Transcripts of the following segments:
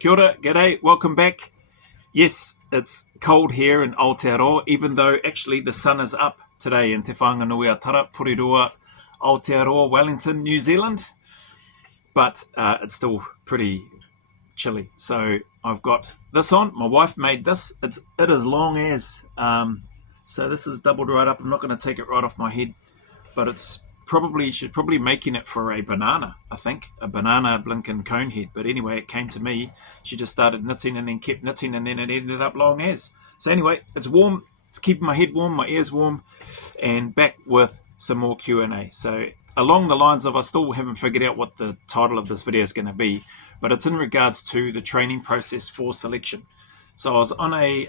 Kia ora, g'day, welcome back. Yes, it's cold here in Aotearoa, even though actually the sun is up today in Te Whanganui-a-Tara, Porirua, Aotearoa, Wellington, New Zealand. But it's still pretty chilly. So I've got this on. My wife made this. It is long as. So this is doubled right up. I'm not going to take it right off my head, but she's probably making it for a banana, I think, a banana blinking cone head. But anyway, it came to me. She just started knitting and then kept knitting, and then it ended up long as. So anyway, it's warm. It's keeping my head warm, my ears warm, and back with some more Q&A. So along the lines of, I still haven't figured out what the title of this video is going to be, but it's in regards to the training process for selection. So I was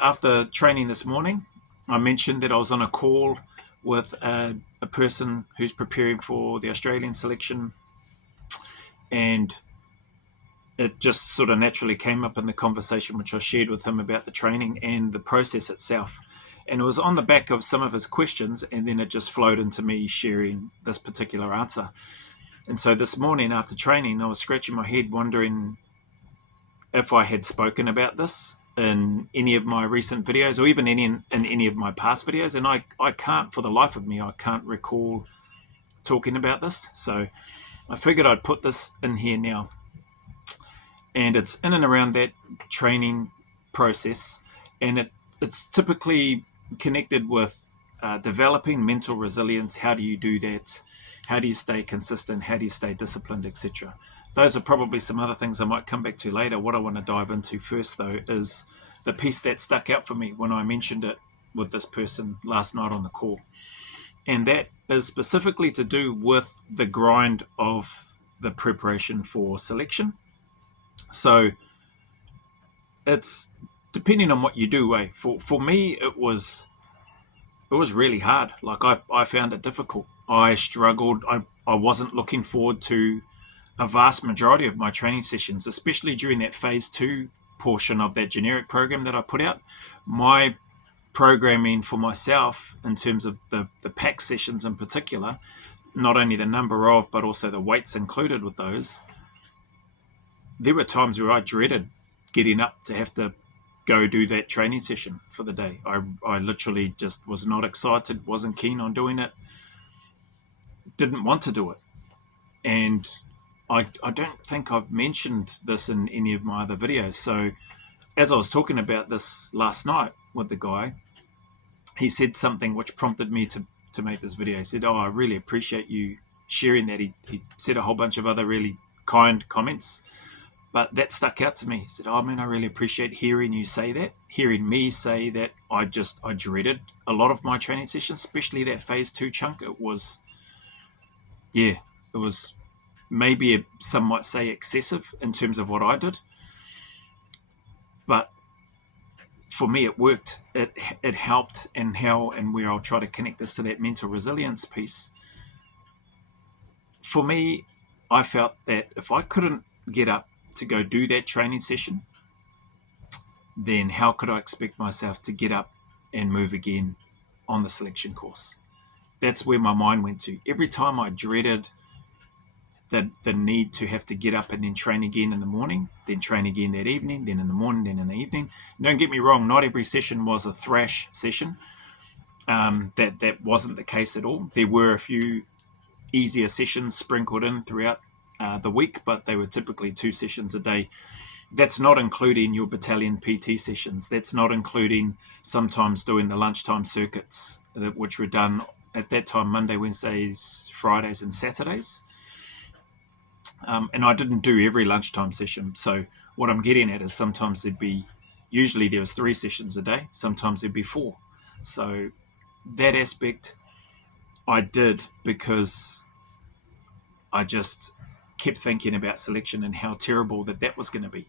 after training this morning, I mentioned that I was on a call with a person who's preparing for the Australian selection, and it just sort of naturally came up in the conversation which I shared with him about the training and the process itself. And it was on the back of some of his questions, and then it just flowed into me sharing this particular answer. And so this morning after training, I was scratching my head wondering if I had spoken about this in any of my recent videos, or even in any of my past videos. And I can't, for the life of me, I can't recall talking about this. So I figured I'd put this in here now. And it's in and around that training process. And it's typically connected with developing mental resilience. How do you do that? How do you stay consistent? How do you stay disciplined, etc.? Those are probably some other things I might come back to later. What I want to dive into first, though, is the piece that stuck out for me when I mentioned it with this person last night on the call. And that is specifically to do with the grind of the preparation for selection. So it's depending on what you do. For me, it was really hard. Like I found it difficult. I struggled. I wasn't looking forward to a vast majority of my training sessions, especially during that phase 2 portion of that generic program that I put out. My programming for myself in terms of the pack sessions in particular, not only the number of, but also the weights included with those, there were times where I dreaded getting up to have to go do that training session for the day. I literally just was not excited, wasn't keen on doing it, didn't want to do it. And I don't think I've mentioned this in any of my other videos. So as I was talking about this last night with the guy, he said something which prompted me to make this video. He said, "Oh, I really appreciate you sharing that." He said a whole bunch of other really kind comments, but that stuck out to me. He said, "Oh man, I really appreciate hearing you say that, hearing me say that I dreaded a lot of my training sessions, especially that phase 2 chunk. It was maybe some might say excessive in terms of what I did, but for me it worked. It helped, and where I'll try to connect this to that mental resilience piece. For me, I felt that if I couldn't get up to go do that training session, then how could I expect myself to get up and move again on the selection course? That's where my mind went to. Every time I dreaded the need to have to get up and then train again in the morning, then train again that evening, then in the morning, then in the evening. Don't get me wrong, not every session was a thrash session. That wasn't the case at all. There were a few easier sessions sprinkled in throughout the week, but they were typically 2 sessions a day. That's not including your battalion PT sessions. That's not including sometimes doing the lunchtime circuits, which were done at that time Monday, Wednesdays, Fridays, and Saturdays. And I didn't do every lunchtime session. So what I'm getting at is sometimes usually there was 3 sessions a day, sometimes there'd be 4. So that aspect I did because I just kept thinking about selection and how terrible that was going to be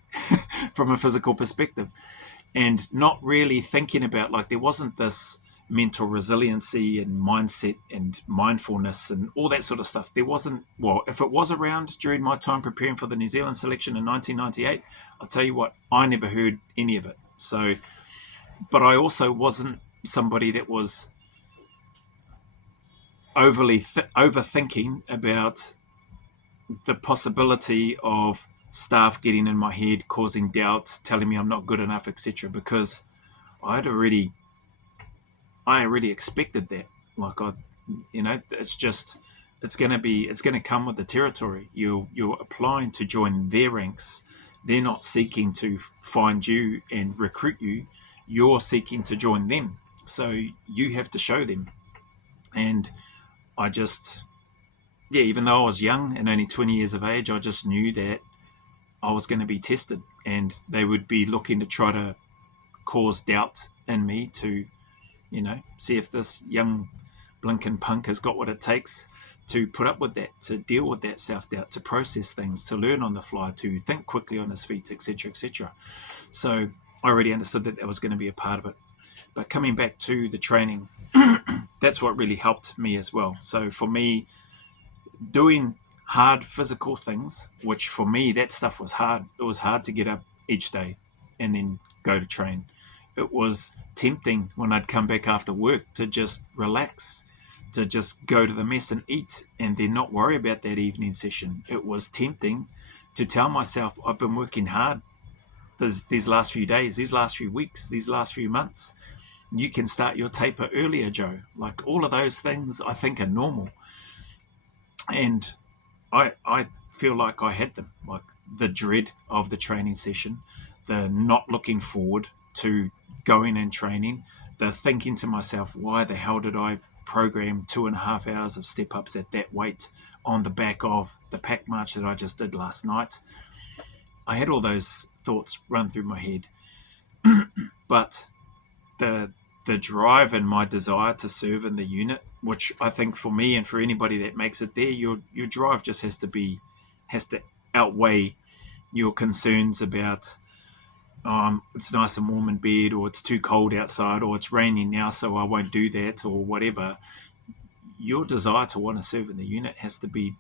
from a physical perspective, and not really thinking about, like, there wasn't this mental resiliency and mindset and mindfulness and all that sort of stuff. There wasn't, well, if it was around during my time preparing for the New Zealand selection in 1998, I'll tell you what, I never heard any of it. So, but I also wasn't somebody that was overly overthinking about the possibility of staff getting in my head, causing doubts, telling me I'm not good enough, etc. Because I already expected that. Like it's going to come with the territory. You're applying to join their ranks. They're not seeking to find you and recruit you. You're seeking to join them. So you have to show them. And I just, yeah, even though I was young and only 20 years of age, I just knew that I was going to be tested, and they would be looking to try to cause doubt in me to, see if this young blinking punk has got what it takes to put up with that, to deal with that self-doubt, to process things, to learn on the fly, to think quickly on his feet, etc., etc. So I already understood that was going to be a part of it. But coming back to the training, that's what really helped me as well. So for me, doing hard physical things, which for me, that stuff was hard. It was hard to get up each day and then go to train. It was tempting when I'd come back after work to just relax, to just go to the mess and eat and then not worry about that evening session. It was tempting to tell myself I've been working hard these last few days, these last few weeks, these last few months. You can start your taper earlier, Joe. Like all of those things I think are normal. And I feel like I had them, like the dread of the training session, the not looking forward to going and training, the thinking to myself, why the hell did I program 2.5 hours of step-ups at that weight on the back of the pack march that I just did last night? I had all those thoughts run through my head. But the drive and my desire to serve in the unit, which I think for me and for anybody that makes it there, your drive just has to outweigh your concerns about it's nice and warm in bed, or it's too cold outside, or it's raining now so I won't do that, or whatever. Your desire to want to serve in the unit has to be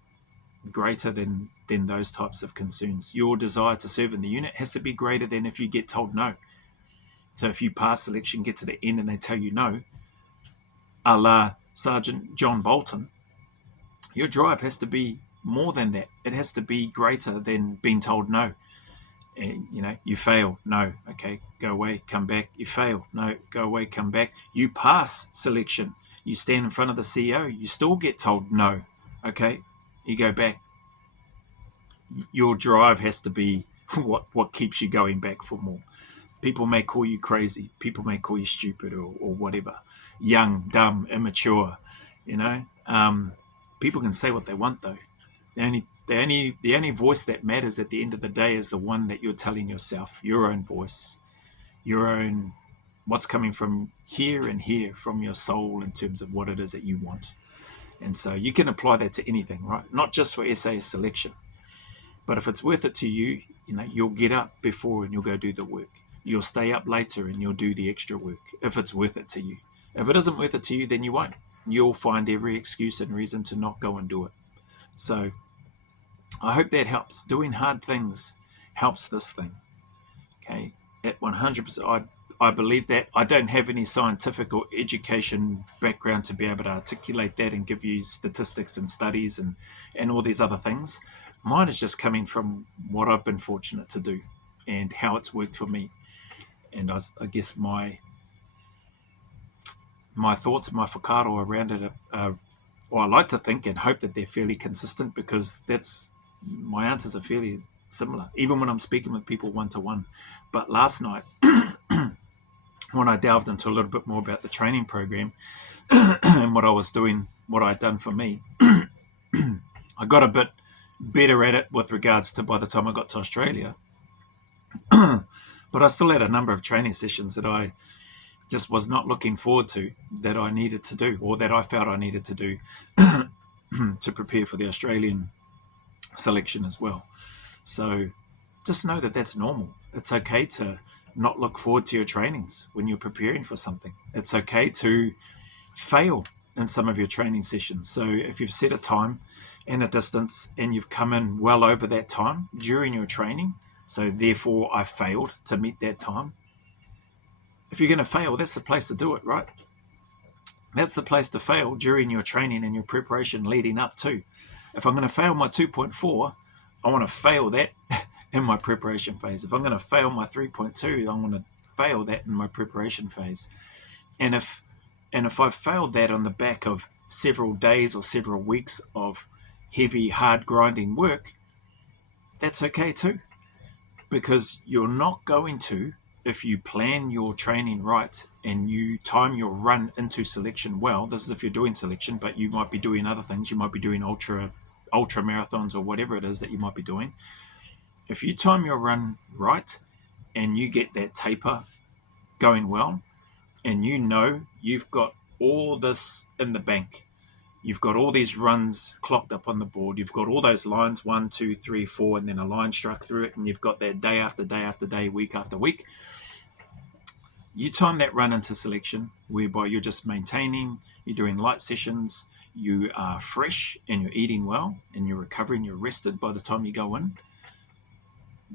greater than those types of concerns. Your desire to serve in the unit has to be greater than if you get told no. So if you pass selection, get to the end and they tell you no, a la Sergeant John Bolton, your drive has to be more than that. It has to be greater than being told no. And, you fail, no, okay, go away, come back. You fail, no, go away, come back. You pass selection, you stand in front of the CEO, you still get told no, okay, you go back. Your drive has to be what keeps you going back for more. People may call you crazy. People may call you stupid or whatever. Young, dumb, immature, People can say what they want, though. The only voice that matters at the end of the day is the one that you're telling yourself, your own voice, your own, what's coming from here and here, from your soul in terms of what it is that you want. And so you can apply that to anything, right? Not just for SAS selection. But if it's worth it to you, you'll get up before and you'll go do the work. You'll stay up later and you'll do the extra work if it's worth it to you. If it isn't worth it to you, then you won't. You'll find every excuse and reason to not go and do it. So I hope that helps. Doing hard things helps this thing. Okay, at 100%, I believe that. I don't have any scientific or education background to be able to articulate that and give you statistics and studies and all these other things. Mine is just coming from what I've been fortunate to do and how it's worked for me. And I guess my thoughts, my whakaaro around it I like to think and hope that they're fairly consistent, because my answers are fairly similar, even when I'm speaking with people one-to-one. But last night, when I delved into a little bit more about the training program and what I was doing, what I'd done for me, I got a bit better at it with regards to by the time I got to Australia. But I still had a number of training sessions that I just was not looking forward to, that I needed to do, or that I felt I needed to do to prepare for the Australian selection as well. So just know that that's normal. It's okay to not look forward to your trainings when you're preparing for something. It's okay to fail in some of your training sessions. So if you've set a time and a distance and you've come in well over that time during your training, so therefore I failed to meet that time. If you're going to fail, that's the place to do it, right? That's the place to fail during your training and your preparation leading up to. If I'm going to fail my 2.4, I want to fail that in my preparation phase. If I'm going to fail my 3.2, I'm going to fail that in my preparation phase. And if I've failed that on the back of several days or several weeks of heavy, hard grinding work, that's okay too. Because you're not going to, if you plan your training right and you time your run into selection well, this is if you're doing selection, but you might be doing other things. You might be doing ultra marathons or whatever it is that you might be doing. If you time your run right and you get that taper going well, and you know you've got all this in the bank, you've got all these runs clocked up on the board, you've got all those lines, 1, 2, 3, 4, and then a line struck through it, and you've got that day after day after day, week after week. You time that run into selection whereby you're just maintaining, you're doing light sessions, you are fresh and you're eating well and you're recovering, you're rested by the time you go in.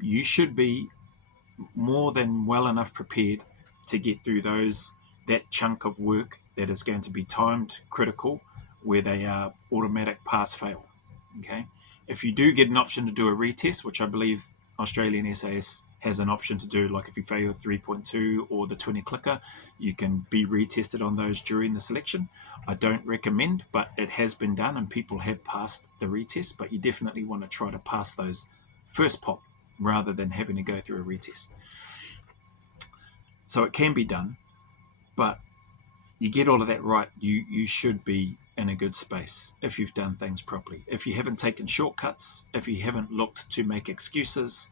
You should be more than well enough prepared to get through that chunk of work that is going to be timed critical, where they are automatic pass-fail. Okay, if you do get an option to do a retest, which I believe Australian SAS has an option to do, like if you fail 3.2 or the 20 clicker, you can be retested on those during the selection. I don't recommend, but it has been done and people have passed the retest, but you definitely want to try to pass those first pop rather than having to go through a retest. So it can be done, but you get all of that right, you should be in a good space if you've done things properly. If you haven't taken shortcuts, if you haven't looked to make excuses,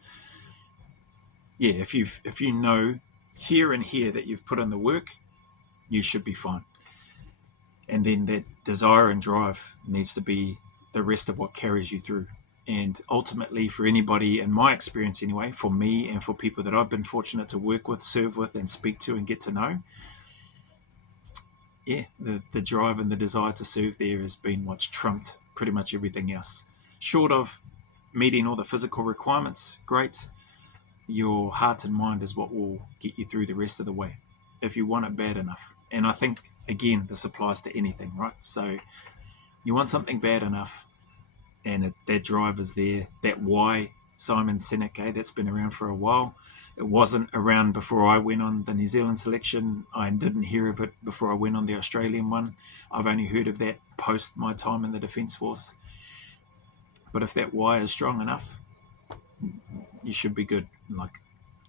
if you know here and here that you've put in the work, you should be fine. And then that desire and drive needs to be the rest of what carries you through. And ultimately, for anybody, in my experience anyway, for me and for people that I've been fortunate to work with, serve with, and speak to and get to know, the drive and the desire to serve there has been what's trumped pretty much everything else. Short of meeting all the physical requirements, great. Your heart and mind is what will get you through the rest of the way, if you want it bad enough. And I think, again, this applies to anything, right? So you want something bad enough, and that drive is there, that why, Simon Sinek, that's been around for a while. It wasn't around before I went on the New Zealand selection. I didn't hear of it before I went on the Australian one. I've only heard of that post my time in the Defence Force. But if that why is strong enough, you should be good. Like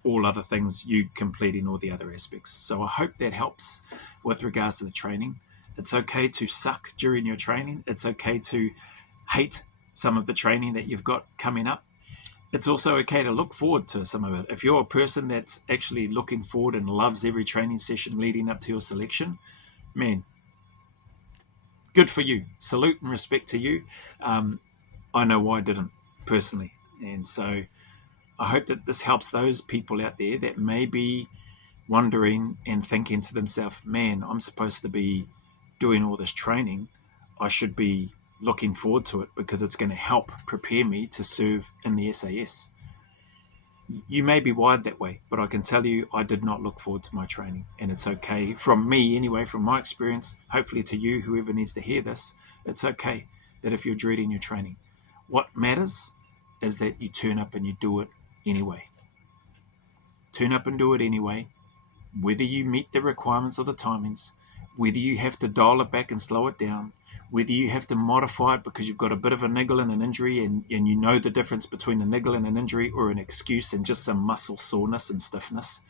all other things, you completing all the other aspects. So I hope that helps with regards to the training. It's okay to suck during your training. It's okay to hate some of the training that you've got coming up. It's also okay to look forward to some of it. If you're a person that's actually looking forward and loves every training session leading up to your selection, man, good for you. Salute and respect to you. I know I didn't personally. And so I hope that this helps those people out there that may be wondering and thinking to themselves, man, I'm supposed to be doing all this training. I should be looking forward to it because it's going to help prepare me to serve in the SAS. You may be wired that way, but I can tell you I did not look forward to my training, and it's okay. From me anyway, from my experience, hopefully to you, whoever needs to hear this, it's okay that if you're dreading your training. What matters is that you turn up and you do it anyway. Turn up and do it anyway, whether you meet the requirements of the timings, whether you have to dial it back and slow it down, whether you have to modify it because you've got a bit of a niggle and an injury and you know the difference between a niggle and an injury or an excuse and just some muscle soreness and stiffness.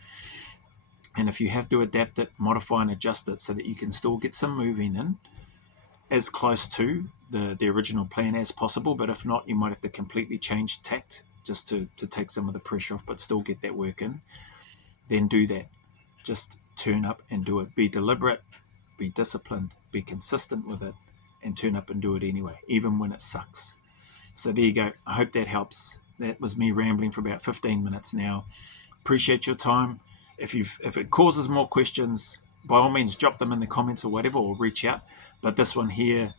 And if you have to adapt it, modify and adjust it so that you can still get some moving in as close to the original plan as possible. But if not, you might have to completely change tact just to take some of the pressure off, but still get that work in. Then do that. Just turn up and do it. Be deliberate, be disciplined, be consistent with it, and turn up and do it anyway, even when it sucks. So there you go. I hope that helps. That was me rambling for about 15 minutes now. Appreciate your time. If it causes more questions, by all means, drop them in the comments or whatever, or reach out. But this one here,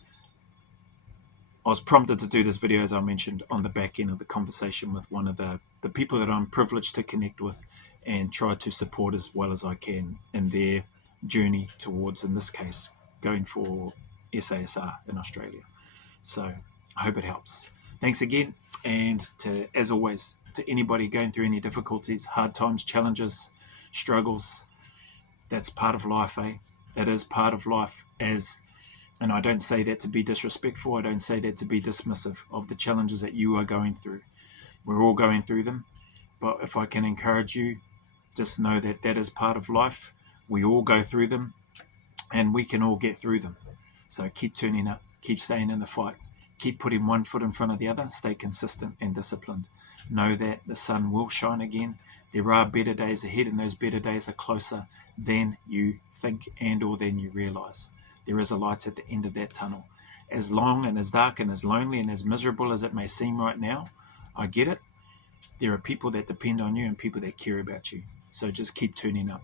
I was prompted to do this video, as I mentioned, on the back end of the conversation with one of the people that I'm privileged to connect with and try to support as well as I can in their journey towards, in this case, going for SASR in Australia. So I hope it helps. Thanks again. And to, as always, to anybody going through any difficulties, hard times, challenges, struggles, that's part of life, eh? It is part of life. And I don't say that to be disrespectful. I don't say that to be dismissive of the challenges that you are going through. We're all going through them. But if I can encourage you, just know that that is part of life. We all go through them, and we can all get through them. So keep turning up, keep staying in the fight, keep putting one foot in front of the other, stay consistent and disciplined. Know that the sun will shine again. There are better days ahead, and those better days are closer than you think and or than you realize. There is a light at the end of that tunnel. As long and as dark and as lonely and as miserable as it may seem right now, I get it. There are people that depend on you and people that care about you. So just keep turning up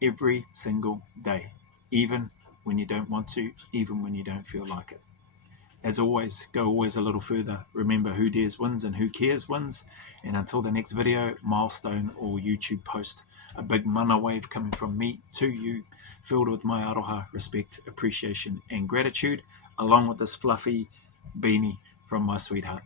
every single day, even when you don't want to, even when you don't feel like it. As always, go always a little further. Remember, who dares wins and who cares wins. And until the next video, milestone, or YouTube post, a big mana wave coming from me to you, filled with my aroha, respect, appreciation, and gratitude, along with this fluffy beanie from my sweetheart.